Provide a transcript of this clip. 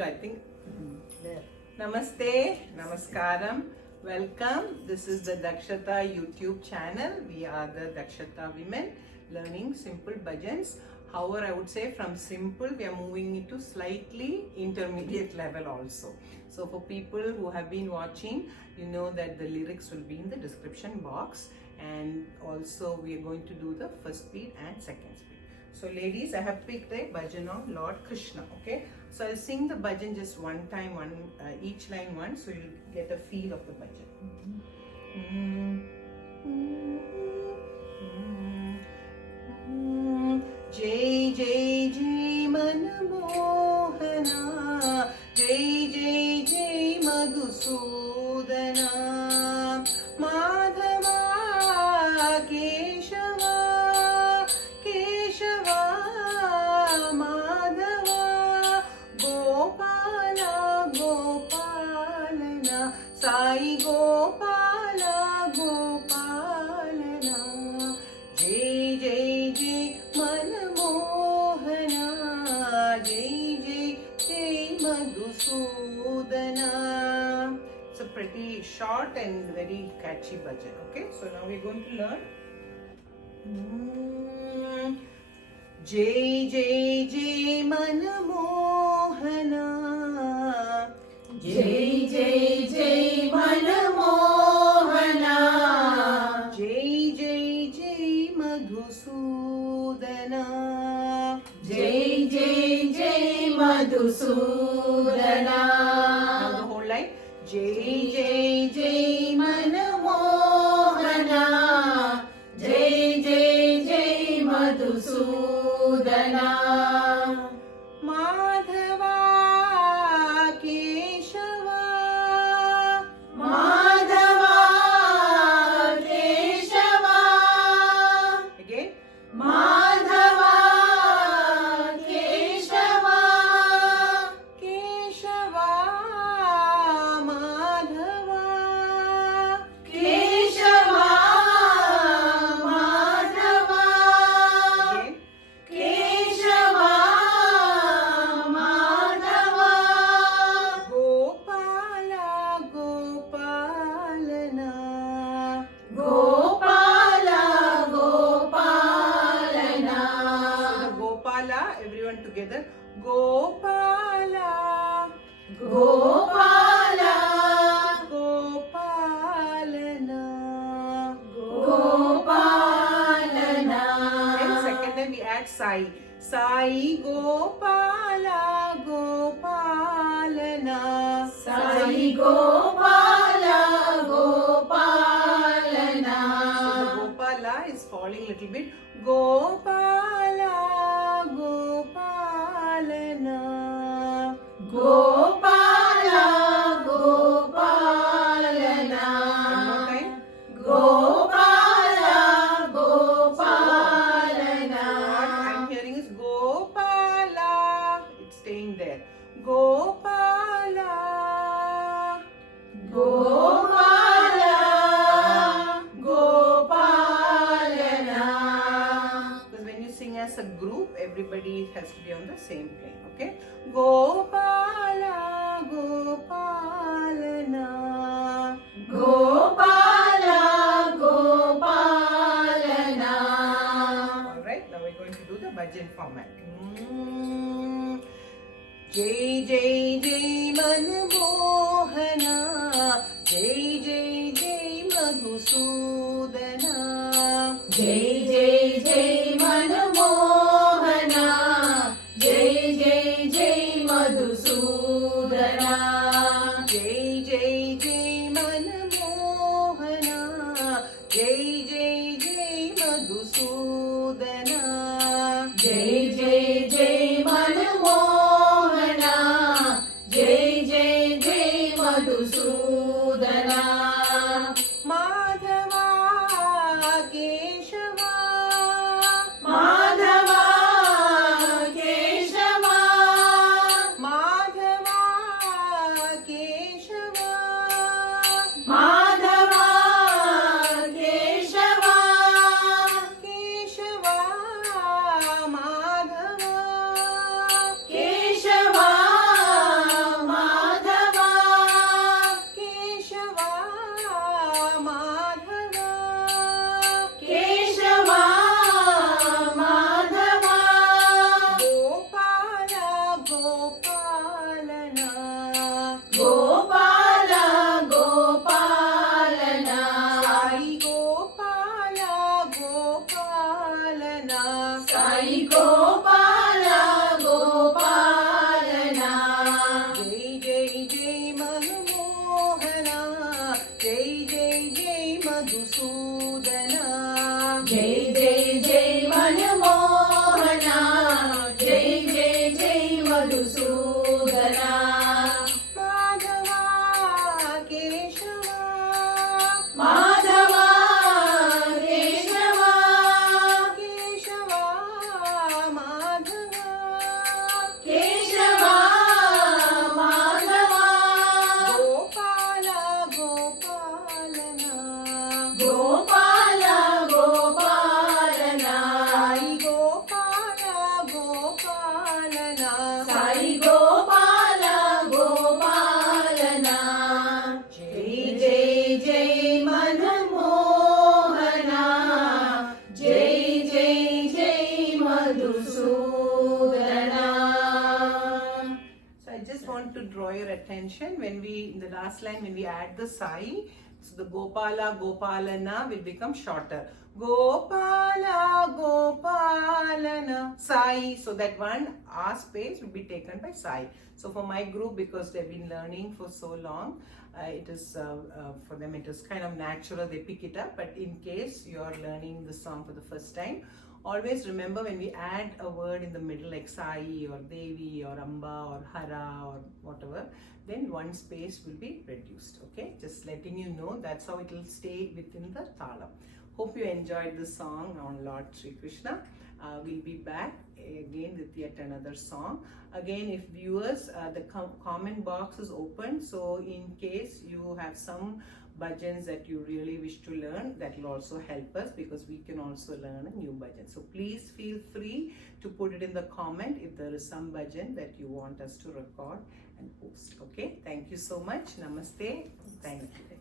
I think. Namaste, Namaskaram. Welcome. This is the Dakshata YouTube channel. We are the Dakshata women learning simple bhajans. However, I would say from simple we are moving into slightly intermediate level also. So for people who have been watching, you know that the lyrics will be in the description box, and also we are going to do the first speed and second speed. So ladies, I have picked a bhajan of Lord Krishna, okay? So I'll sing the bhajan just one time, each line once, so you'll get a feel of the bhajan. Jai Jai Jai Manamohana, Jai Jai Jai Madhusudana, Madhava Keshava, Keshava Madhava, Gopala Gopalana, Sai Gopala Gopalana, Jai Jai Jai Manamohana, Jai Jai Jai Madhusudana. It's a pretty short and very catchy bhajan, okay? So now we're going to learn. Jai Jai Jai Manamohana, Jai Jai Jai Manamohana, Jai Jai Jai Madhusudana, Jai Jai Jai Madhusudana. Now the whole line. Jai Jai Jai Manamohana, Jai Jai Jai Madhusudana, Madhava Keshava, Madhava Keshava, again. Madhava Keshava, Keshava Madhava, Keshava Madhava, again. Keshava Madhava, Gopala Gopalana, Gopala so Gopalana, the Gopala, everyone together. Gopala, Gopala Gopalana. Gopalana, Then second time we add Sai. Sai Gopala Gopalana. Sai Gopala Gopalana, So the Gopala is falling a little bit. Gopala Gopalana. Gopala One Gopalana, more time. Gopala What Gopalana, I'm hearing is Gopala. It's staying there. Gopala. Gopala Gopalana. Because when you sing as a group, everybody has to be on the same plane. Okay? Gopala Gopalana. Gopala Gopalana, Alright, now we're going to do the bhajan format. Jai Jai Jai Manamohana, Jai Jai Jai Madhusudana, Jai Jai Jai Manamohana, Jai Jai Jai Jai Jai मनमोहना Jai Jai Jai Madhusudana Jai Jai Jai मनमोहना Jai Jai Jai Madhusudana Madhava Keshwa Madhava Keshwa Keshwa Madhava Keshwa Madhava Gopala गोपालना Gopal गोपालना Sai Gopala गोपालना Sai Gopal गोपालना Jai Jai Jai मनमोहना Jai Jai Jai Madhusudana. So I just want to draw your attention when we, in the last line, when we add the sai, so the Gopala, Gopalana will become shorter. Gopala, Gopalana, sai. So that one R space will be taken by sai. So for my group, because they've been learning for so long, it is for them it is kind of natural, they pick it up. But in case you are learning the song for the first time, always remember when we add a word in the middle like Sai or Devi or Amba or Hara or whatever, then one space will be reduced. Okay, just letting you know, that's how it will stay within the Thala. Hope you enjoyed the song on Lord Sri Krishna. We'll be back again with yet another song. Again, if viewers, the comment box is open, so in case you have some bhajans that you really wish to learn, that will also help us because we can also learn a new bhajan. So please feel free to put it in the comment if there is some bhajan that you want us to record and post. Okay, thank you so much. Namaste. Thank you.